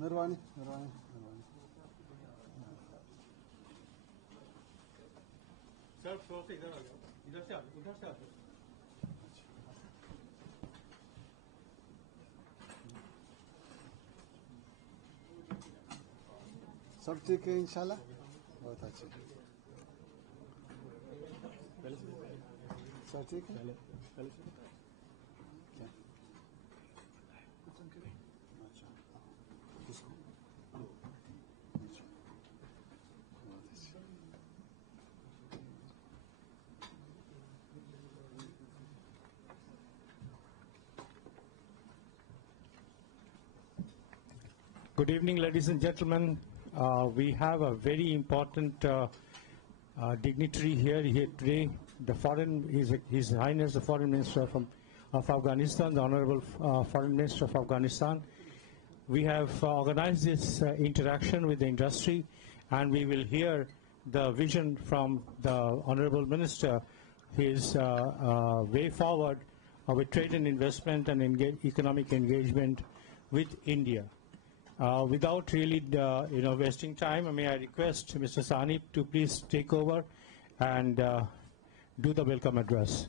मेहरबानी मेहरबानी मेहरबानी। सर फ्लोर से इधर आ जाओ, इधर से आ जाओ, उधर से आ जाओ। सब ठीक है इंशाल्लाह, बहुत अच्छे। सब ठीक है। क्या? अच्छा, किसको? अच्छा, बहुत अच्छे। Good evening, ladies and gentlemen. We have a very important dignitary here today. His Highness the Foreign Minister of Afghanistan, the Honorable Foreign Minister of Afghanistan. We have organized this interaction with the industry, and we will hear the vision from the Honorable Minister, his way forward with trade and investment and economic engagement with India. Without really wasting time, may I request Mr. Sani to please take over and do the welcome address.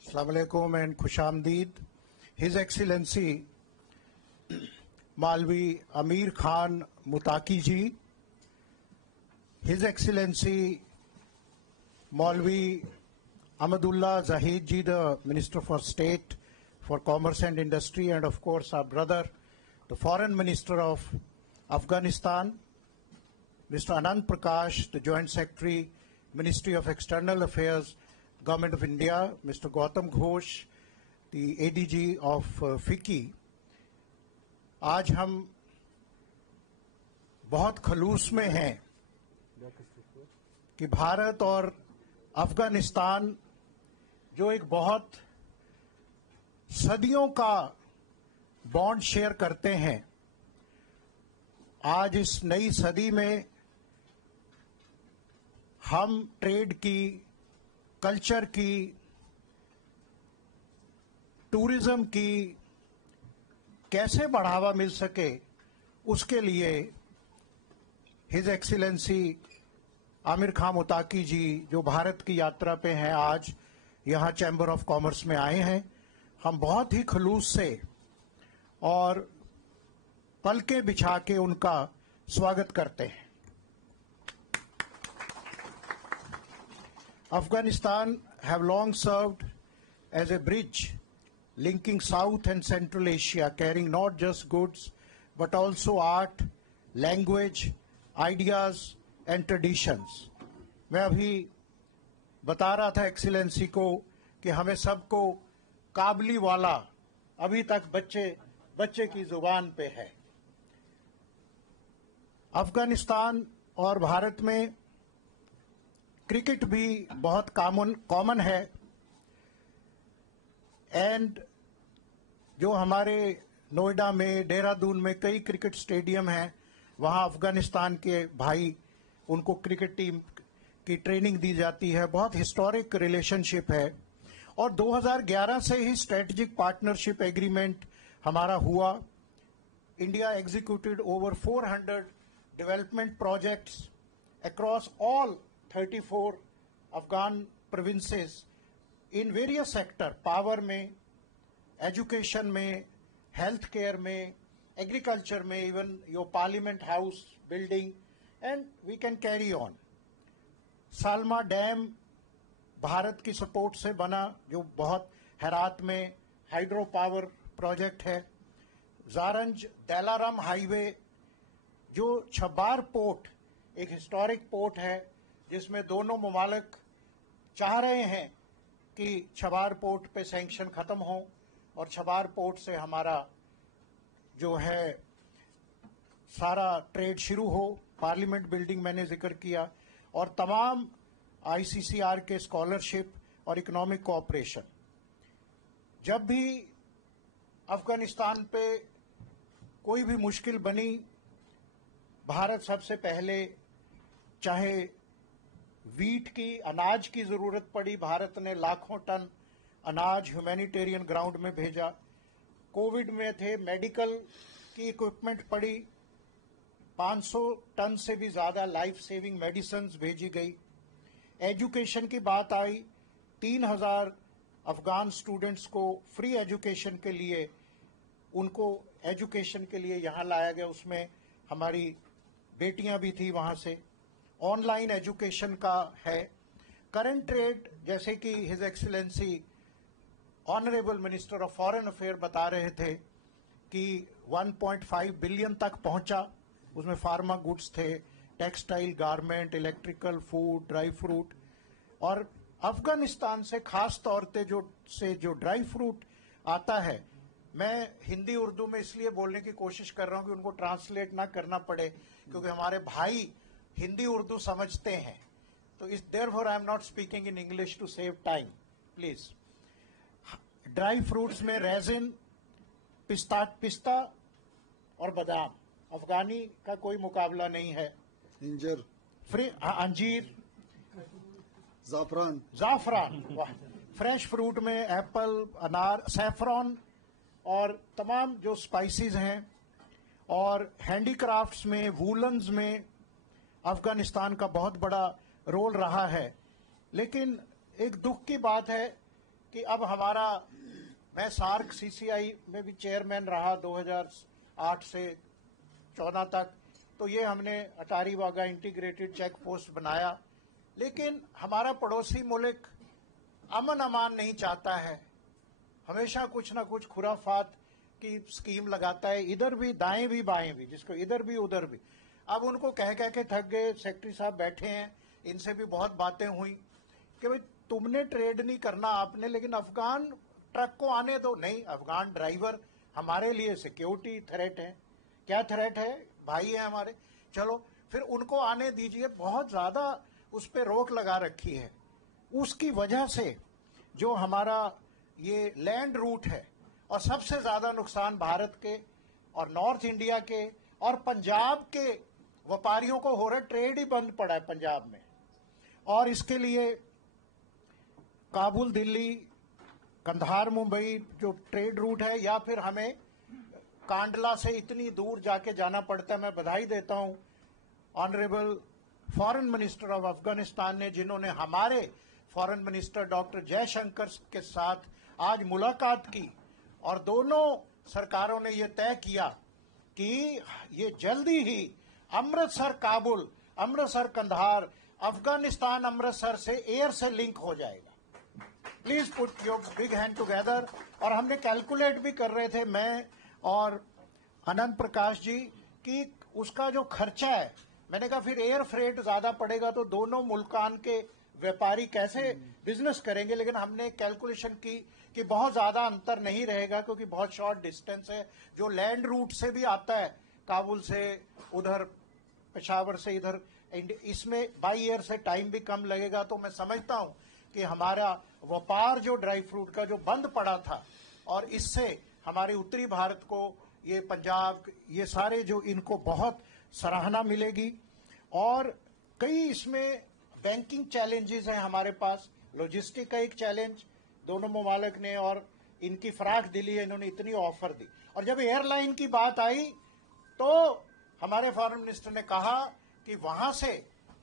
Assalamu alaikum and Khushamdeed. His Excellency Malvi Amir Khan Mutaki ji, His Excellency Maulvi Ahmadullah Zahid ji, the Minister for State for Commerce and Industry, and of course our brother, the Foreign Minister of Afghanistan, Mr. Anand Prakash, the Joint Secretary, Ministry of External Affairs, Government of India, Mr. Gautam Ghosh, the ADG of FICCI. आज हम बहुत खलूस में हैं कि भारत और अफगानिस्तान जो एक बहुत सदियों का बॉन्ड शेयर करते हैं, आज इस नई सदी में हम ट्रेड की, कल्चर की, टूरिज्म की कैसे बढ़ावा मिल सके, उसके लिए हिज एक्सीलेंसी आमिर खान मुताकी जी जो भारत की यात्रा पे हैं, आज यहाँ चैम्बर ऑफ कॉमर्स में आए हैं। हम बहुत ही खलूस से और पलकें बिछा के उनका स्वागत करते हैं। Afghanistan have long served as a bridge linking South and Central Asia, carrying not just goods but also art, language, ideas and traditions. मैं अभी बता रहा था एक्सीलेंसी को कि हमें सबको काबली वाला अभी तक बच्चे की जुबान पे है। अफगानिस्तान और भारत में क्रिकेट भी बहुत कॉमन है, एंड जो हमारे नोएडा में, देहरादून में कई क्रिकेट स्टेडियम हैं, वहां अफगानिस्तान के भाई उनको क्रिकेट टीम की ट्रेनिंग दी जाती है। बहुत हिस्टोरिक रिलेशनशिप है और 2011 से ही स्ट्रेटेजिक पार्टनरशिप एग्रीमेंट हमारा हुआ। India executed over 400 development projects across all 34 Afghan provinces in various sector, power में, एजुकेशन में, हेल्थ केयर में, एग्रीकल्चर में, even your parliament house building, and we can carry on. Salma dam Bharat की सपोर्ट से बना, जो बहुत हेरात में हाइड्रो पावर प्रोजेक्ट है। जारंज दैलाराम हाईवे, जो छब्बार पोर्ट, एक हिस्टोरिक पोर्ट है जिसमें दोनों ममालिक चाह रहे हैं कि छबार पोर्ट पे सैंक्शन खत्म हो और छबार पोर्ट से हमारा जो है सारा ट्रेड शुरू हो। पार्लियामेंट बिल्डिंग मैंने जिक्र किया और तमाम आईसीसीआर के स्कॉलरशिप और इकोनॉमिक कोऑपरेशन। जब भी अफगानिस्तान पे कोई भी मुश्किल बनी, भारत सबसे पहले, चाहे वीट की, अनाज की जरूरत पड़ी, भारत ने लाखों टन अनाज ह्यूमैनिटेरियन ग्राउंड में भेजा। कोविड में थे, मेडिकल की इक्विपमेंट पड़ी, 500 टन से भी ज्यादा लाइफ सेविंग मेडिसिन भेजी गई। एजुकेशन की बात आई, 3000 अफगान स्टूडेंट्स को फ्री एजुकेशन के लिए, उनको एजुकेशन के लिए यहां लाया गया। उसमें हमारी बेटियां भी थी वहां से। ऑनलाइन एजुकेशन का है। करंट ट्रेड, जैसे कि his excellency honourable minister of foreign affair बता रहे थे कि 1.5 बिलियन तक पहुंचा। उसमें फार्मा गुड्स थे, textile, garment, electrical, food, dry fruit. और अफगानिस्तान से खास तौर पे जो ड्राई फ्रूट आता है, मैं हिंदी उर्दू में इसलिए बोलने की कोशिश कर रहा हूं कि उनको ट्रांसलेट ना करना पड़े, क्योंकि हमारे भाई हिंदी उर्दू समझते हैं। तो इस therefore I am not speaking in English to save time, please. Dry fruits में रेजिन, पिस्ता और बादाम, अफगानी का कोई मुकाबला नहीं है। इंजर, अंजीर, जाफरान, वाह। फ्रेश फ्रूट में एप्पल, अनार, सैफरॉन और तमाम जो स्पाइसेस हैं। और हैंडीक्राफ्ट्स में, वूलन्स में अफगानिस्तान का बहुत बड़ा रोल रहा है। लेकिन एक दुख की बात है कि अब हमारा, मैं सार्क सीसीआई में भी चेयरमैन रहा 2008 से 14 तक, तो ये हमने Attari Wagah integrated check post बनाया। लेकिन हमारा पड़ोसी मुल्क अमन अमान नहीं चाहता है, हमेशा कुछ ना कुछ खुराफात की स्कीम लगाता है, इधर भी, दाएं भी बाएं भी, जिसको इधर भी उधर भी। अब उनको कह कह के थक गए। सेक्रेटरी साहब बैठे हैं, इनसे भी बहुत बातें हुई कि भाई तुमने ट्रेड नहीं करना आपने, लेकिन अफगान ट्रक को आने दो। नहीं, अफगान ड्राइवर हमारे लिए सिक्योरिटी थ्रेट है। क्या थ्रेट है? भाई है हमारे, चलो फिर उनको आने दीजिए। बहुत ज्यादा उस पर रोक लगा रखी है। उसकी वजह से जो हमारा ये लैंड रूट है, और सबसे ज्यादा नुकसान भारत के और नॉर्थ इंडिया के और पंजाब के व्यापारियों को हो रहा है। ट्रेड ही बंद पड़ा है पंजाब में। और इसके लिए काबुल, दिल्ली, कंधार, मुंबई जो ट्रेड रूट है, या फिर हमें कांडला से इतनी दूर जाके जाना पड़ता है। मैं बधाई देता हूं honourable foreign minister of Afghanistan ने, जिन्होंने हमारे फॉरेन मिनिस्टर डॉक्टर जयशंकर के साथ आज मुलाकात की और दोनों सरकारों ने यह तय किया कि ये जल्दी ही अमृतसर काबुल, अमृतसर कंधार, अफगानिस्तान अमृतसर से एयर से लिंक हो जाएगा। Please put your big hand together. और हमने कैलकुलेट भी कर रहे थे, मैं और अनंत प्रकाश जी, कि उसका जो खर्चा है, मैंने कहा फिर एयर फ्रेट ज्यादा पड़ेगा तो दोनों मुल्कान के व्यापारी कैसे बिजनेस करेंगे। लेकिन हमने कैलकुलेशन की कि बहुत ज्यादा अंतर नहीं रहेगा, क्योंकि बहुत शॉर्ट डिस्टेंस है। जो लैंड रूट से भी आता है, काबुल से उधर, पेशावर से इधर, इसमें बाई एयर से टाइम भी कम लगेगा। तो मैं समझता हूं कि हमारा व्यापार जो ड्राई फ्रूट का जो बंद पड़ा था, और इससे हमारे उत्तरी भारत को, ये पंजाब, ये सारे जो, इनको बहुत सराहना मिलेगी। और कई इसमें बैंकिंग चैलेंजेस हैं हमारे पास। लॉजिस्टिक का एक चैलेंज दोनों ममालिक ने, और इनकी फराख दिली है, इन्होंने इतनी ऑफर दी। और जब एयरलाइन की बात आई तो हमारे फॉरेन मिनिस्टर ने कहा कि वहां से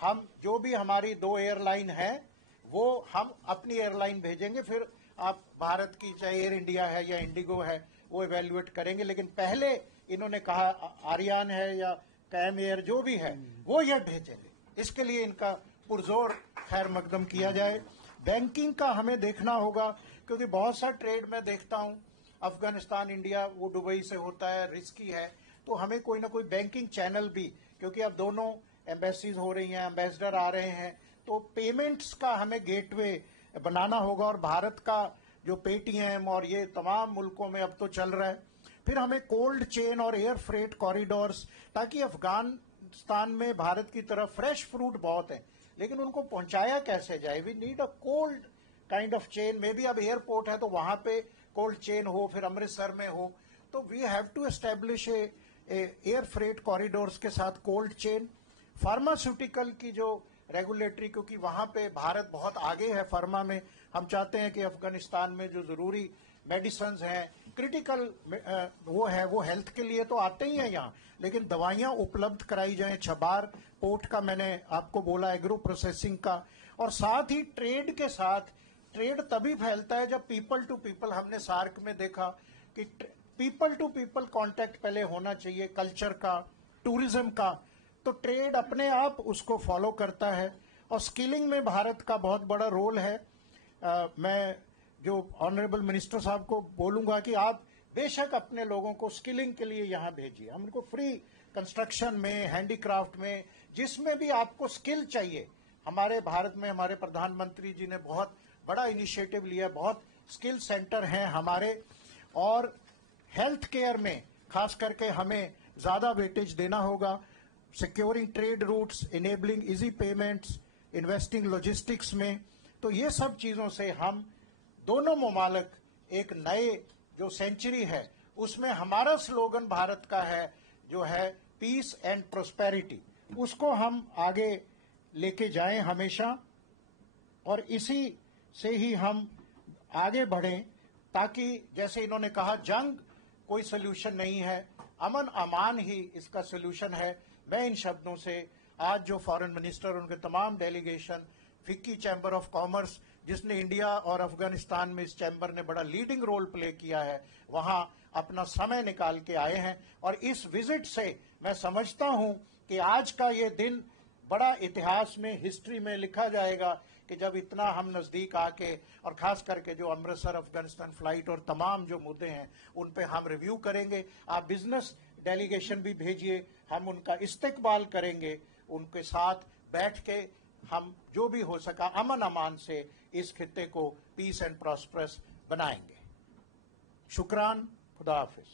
हम, जो भी हमारी 2 एयरलाइन है, वो हम अपनी एयरलाइन भेजेंगे। फिर आप भारत की, चाहे एयर इंडिया है या इंडिगो है, वो इवेल्युएट करेंगे। लेकिन पहले इन्होंने कहा आरियान है या कैम एयर जो भी है, वो ये भेजेंगे। इसके लिए इनका पुरजोर खैर मकदम किया जाए। बैंकिंग का हमें देखना होगा, क्योंकि बहुत सा ट्रेड मैं देखता हूं अफगानिस्तान इंडिया, वो दुबई से होता है, रिस्की है। तो हमें कोई ना कोई बैंकिंग चैनल भी, क्योंकि अब दोनों एम्बेसीज हो रही हैं, एम्बेसडर आ रहे हैं, तो पेमेंट्स का हमें गेटवे बनाना होगा, और भारत का जो पेटीएम और ये तमाम मुल्कों में अब तो चल रहा है। फिर हमें कोल्ड चेन और एयर फ्रेट कॉरिडोर्स, ताकि अफगानिस्तान में भारत की तरफ फ्रेश फ्रूट बहुत है, लेकिन उनको पहुंचाया कैसे जाए। We need a cold kind of chain. May be अब एयरपोर्ट है तो वहां पे कोल्ड चेन हो, फिर अमृतसर में हो, तो we have to establish air freight corridors के साथ कोल्ड चेन। फार्मास्यूटिकल की जो रेगुलेटरी, क्योंकि वहां पे भारत बहुत आगे है फार्मा में, हम चाहते हैं कि अफगानिस्तान में जो जरूरी मेडिसिन हैं, क्रिटिकल वो हेल्थ के लिए तो आते ही हैं यहाँ, लेकिन दवाइयां उपलब्ध कराई जाएं। छबार पोर्ट का मैंने आपको बोला, एग्रो प्रोसेसिंग का, और साथ ही ट्रेड के साथ। ट्रेड तभी फैलता है जब पीपल टू पीपल, हमने सार्क में देखा कि पीपल टू पीपल कांटेक्ट पहले होना चाहिए, कल्चर का, टूरिज्म का, तो ट्रेड अपने आप उसको फॉलो करता है। और स्किलिंग में भारत का बहुत बड़ा रोल है। मैं जो ऑनरेबल मिनिस्टर साहब को बोलूंगा कि आप बेशक अपने लोगों को स्किलिंग के लिए यहाँ भेजिए, हम उनको फ्री कंस्ट्रक्शन में, हैंडीक्राफ्ट में, जिसमें भी आपको स्किल चाहिए। हमारे भारत में हमारे प्रधानमंत्री जी ने बहुत बड़ा इनिशिएटिव लिया, बहुत स्किल सेंटर हैं हमारे। और हेल्थ केयर में खास करके हमें ज्यादा वेटेज देना होगा। Securing trade routes, enabling easy payments, investing logistics में, तो ये सब चीजों से हम दोनों ममालिक एक नए जो सेंचुरी है उसमें, हमारा स्लोगन भारत का है जो है पीस एंड प्रोस्पेरिटी, उसको हम आगे लेके जाएं हमेशा, और इसी से ही हम आगे बढ़ें, ताकि जैसे इन्होंने कहा जंग कोई सोल्यूशन नहीं है, अमन अमान ही इसका सोल्यूशन है। मैं इन शब्दों से आज जो फॉरेन मिनिस्टर, उनके तमाम delegation, FICCI chamber of commerce, जिसने इंडिया और अफगानिस्तान में इस चैम्बर ने बड़ा लीडिंग रोल प्ले किया है, वहां अपना समय निकाल के आए हैं। और इस विजिट से मैं समझता हूं कि आज का ये दिन बड़ा इतिहास में, हिस्ट्री में लिखा जाएगा कि जब इतना हम नजदीक आके, और खास करके जो अमृतसर अफगानिस्तान फ्लाइट और तमाम जो मुद्दे हैं उन पे हम रिव्यू करेंगे। आप बिजनेस डेलीगेशन भी भेजिए, हम उनका इस्तकबाल करेंगे, उनके साथ बैठ के हम जो भी हो सका अमन अमान से इस खित्ते को पीस एंड प्रॉस्परस बनाएंगे। शुक्रान, खुदा हाफिज।